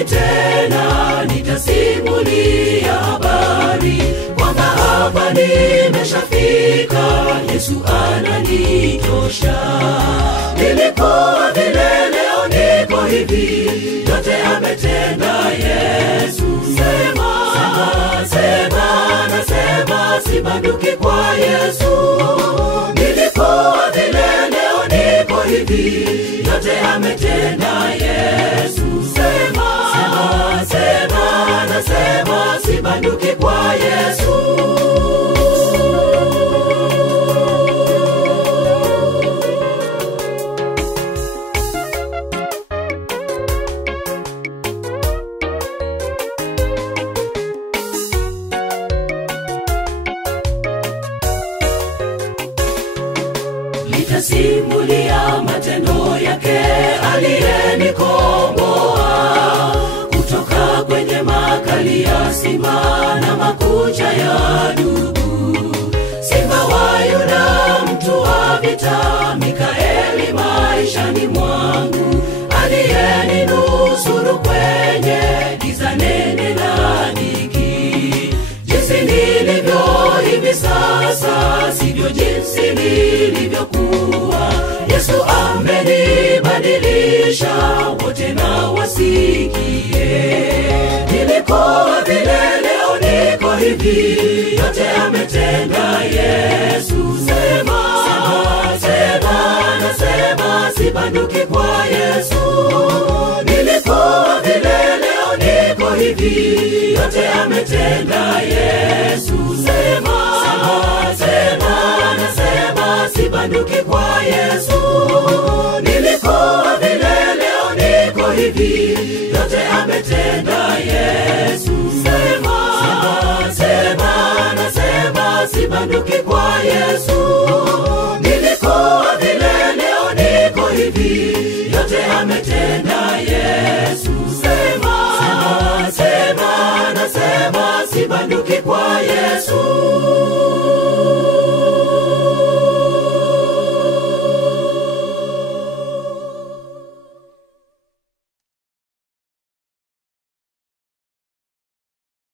sibanduki tena, nitasimulia habari kwamba hapa nimeshafika, Yesu ananitosha. Nilikuwa vile, leo niko hivi, yote ametenda Yesu. Nasema sibanduki kwa Yesu. Nilikuwa vile, leo niko hivi, yote ametenda Yesu. Nasema sibanduki kwa Yesu. Nitasimulia matendo yake, aliyenikomboa kutoka kwenye makali ya simba na makucha ya dubu. Simba wa Yuda, mtu wa vita, Mikaeli maishani mwangu, aliyeninusuru kwenye giza nene la dhiki. Jinsi nilivyo hivi sasa, sivyo jinsi nilivyokuwa. Yesu amenibadilisha, wote na wasikie. Nilikuwa vile, leo niko hivi, yote ametenda Yesu. Nasema sibanduki kwa Yesu. Nilikuwa vile, leo niko hivi, yote ametenda Yesu. Nasema sibanduki kwa Yesu. Nilikuwa vile, leo niko hivi, yote ametenda Yesu. Nasema sibanduki kwa Yesu. Nilikuwa vile, leo niko hivi, yote ametenda Yesu. Nasema sibanduki kwa Yesu.